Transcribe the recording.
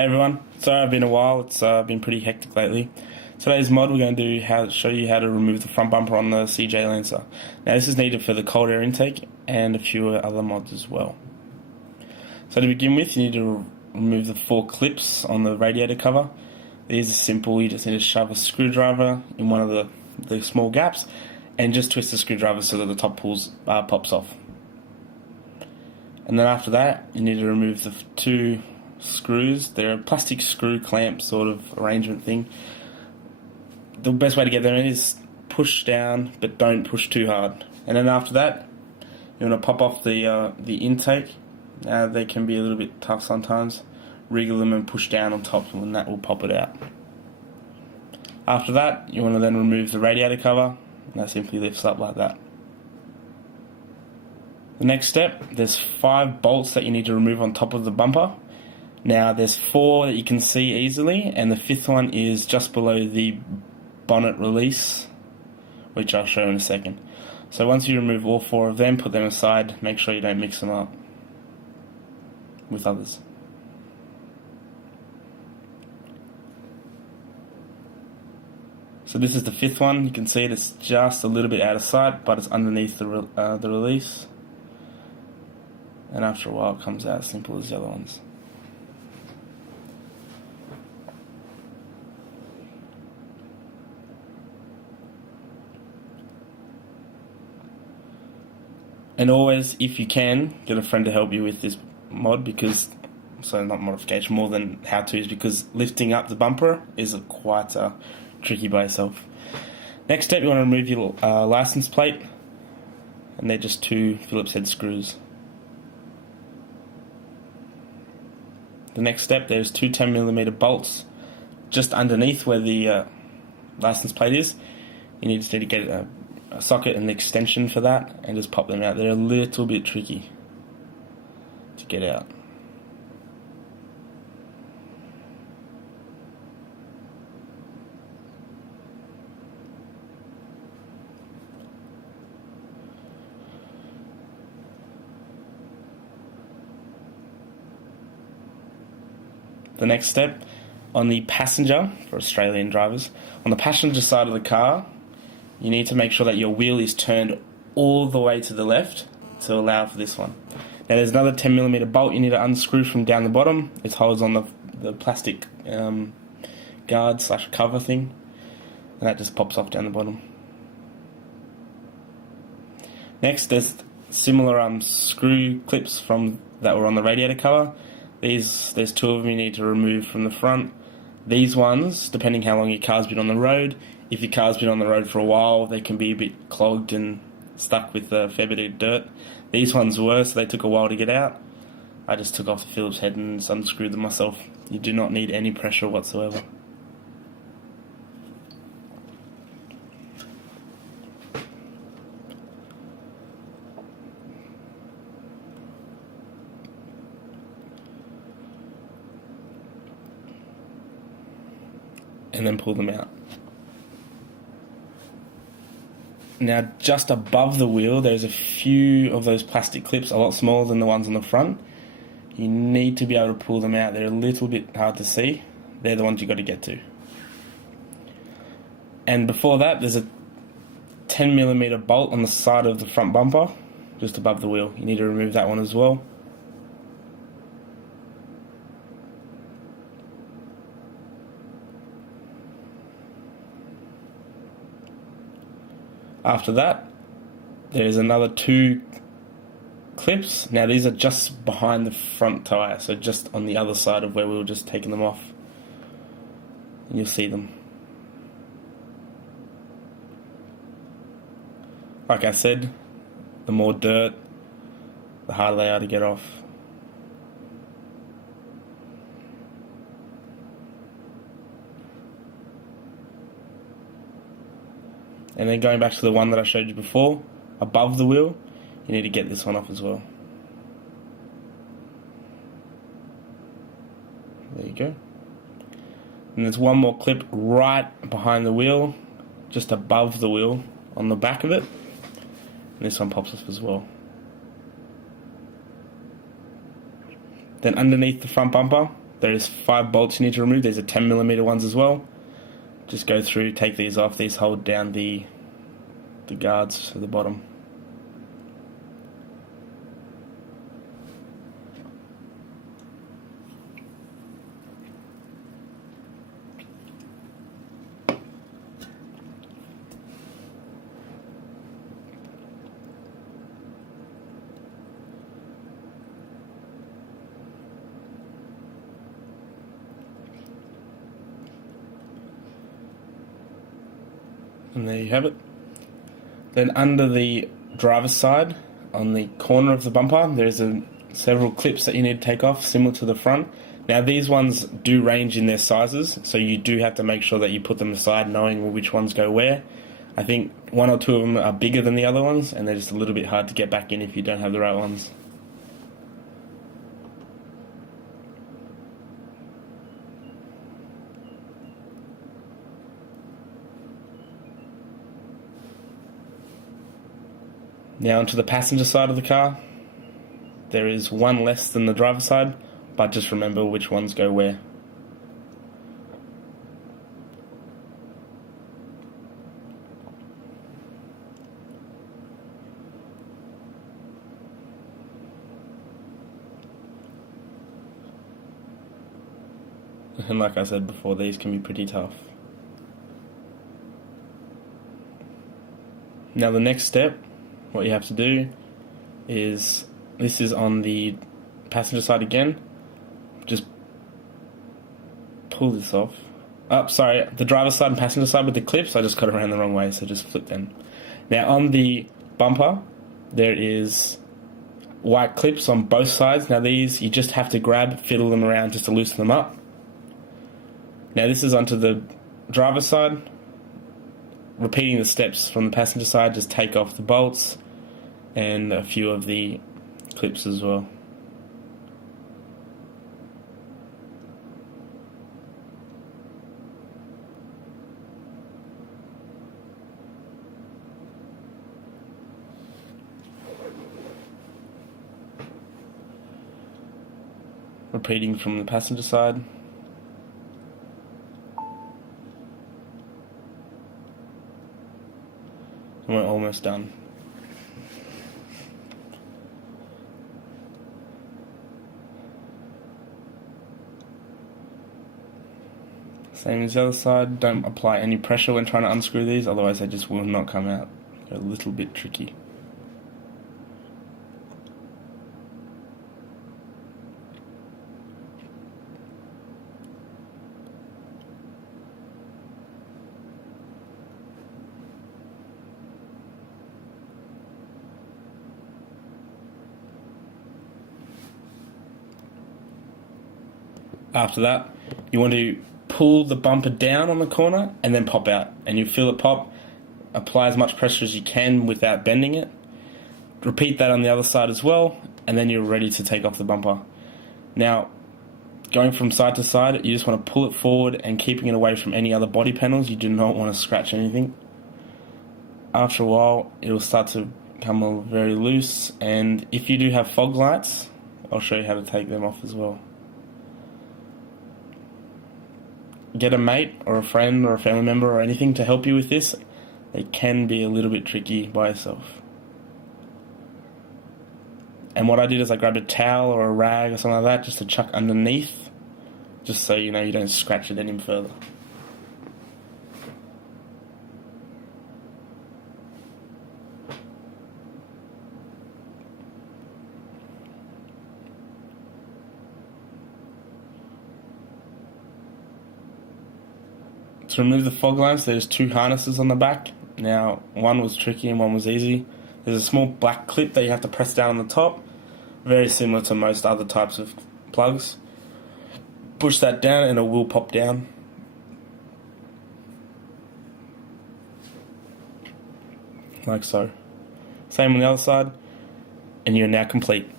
Hey everyone, sorry I've been a while, it's been pretty hectic lately. Today's mod we're going to show you how to remove the front bumper on the CJ Lancer. Now this is needed for the cold air intake and a few other mods as well. So to begin with, you need to remove the 4 clips on the radiator cover. These are simple, you just need to shove a screwdriver in one of the small gaps and just twist the screwdriver so that the top pops off. And then after that, you need to remove the 2 screws. They're a plastic screw clamp sort of arrangement thing. The best way to get them in is push down, but don't push too hard. And then after that, you want to pop off the intake. Now they can be a little bit tough sometimes. Wriggle them and push down on top, and that will pop it out. After that, you want to then remove the radiator cover, and that simply lifts up like that. The next step, there's 5 bolts that you need to remove on top of the bumper. Now there's 4 that you can see easily, and the 5th one is just below the bonnet release, which I'll show in a second. So once you remove all 4 of them, put them aside, make sure you don't mix them up with others. So this is the 5th one. You can see it's just a little bit out of sight, but it's underneath the release, and after a while it comes out as simple as the other ones. And always, if you can, get a friend to help you with this mod, not modification, more than how-tos, because lifting up the bumper is quite tricky by yourself. Next step, you want to remove your license plate, and they're just 2 Phillips head screws. The next step, there's 2 10mm bolts just underneath where the license plate is. You need to get a socket and an extension for that, and just pop them out. They're a little bit tricky to get out. The next step, on the passenger, for Australian drivers, on the passenger side of the car, you need to make sure that your wheel is turned all the way to the left to allow for this one. Now there's another 10mm bolt you need to unscrew from down the bottom. It holds on the plastic guard / cover thing, and that just pops off down the bottom. Next, there's similar screw clips that were on the radiator cover. There's 2 of them you need to remove from the front. These ones, depending how long your car's been on the road, if your car's been on the road for a while, they can be a bit clogged and stuck with a fair bit of dirt. These ones were, so they took a while to get out. I just took off the Phillips head and unscrewed them myself. You do not need any pressure whatsoever. And then pull them out. Now just above the wheel there's a few of those plastic clips, a lot smaller than the ones on the front. You need to be able to pull them out. They're a little bit hard to see. They're the ones you've got to get to. And before that, there's a 10mm bolt on the side of the front bumper, just above the wheel. You need to remove that one as well. After that, there's another 2 clips. Now these are just behind the front tyre, so just on the other side of where we were just taking them off. And you'll see them. Like I said, the more dirt, the harder they are to get off. And then going back to the one that I showed you before, above the wheel, you need to get this one off as well. There you go. And there's one more clip right behind the wheel, just above the wheel, on the back of it. And this one pops off as well. Then underneath the front bumper, There's 5 bolts you need to remove. These are 10mm ones as well. Just go through, take these off. These hold down the guards at the bottom. And there you have it. Then under the driver's side, on the corner of the bumper, there's several clips that you need to take off, similar to the front. Now these ones do range in their sizes, so you do have to make sure that you put them aside, knowing which ones go where. I think 1 or 2 of them are bigger than the other ones, and they're just a little bit hard to get back in if you don't have the right ones. Now onto the passenger side of the car. There is one less than the driver's side, but just remember which ones go where. And like I said before, these can be pretty tough. Now the next step, what you have to do is, this is on the passenger side again, just pull this off. Oh, sorry, the driver's side and passenger side with the clips, I just got it around the wrong way, so just flip them. Now on the bumper, there is white clips on both sides. Now these, you just have to grab, fiddle them around just to loosen them up. Now this is onto the driver's side. Repeating the steps from the passenger side, just take off the bolts and a few of the clips as well. Repeating from the passenger side. And we're almost done. Same as the other side, don't apply any pressure when trying to unscrew these, otherwise they just will not come out. They're a little bit tricky. After that, you want to pull the bumper down on the corner and then pop out. And you feel it pop, apply as much pressure as you can without bending it. Repeat that on the other side as well, and then you're ready to take off the bumper. Now, going from side to side, you just want to pull it forward and keeping it away from any other body panels. You do not want to scratch anything. After a while, it will start to come very loose, and if you do have fog lights, I'll show you how to take them off as well. Get a mate or a friend or a family member or anything to help you with this. It can be a little bit tricky by yourself. And what I did is I grabbed a towel or a rag or something like that just to chuck underneath, just so you know you don't scratch it any further. To remove the fog lamps, there's 2 harnesses on the back. Now, one was tricky and one was easy. There's a small black clip that you have to press down on the top, very similar to most other types of plugs. Push that down and it will pop down. Like so. Same on the other side, and you're now complete.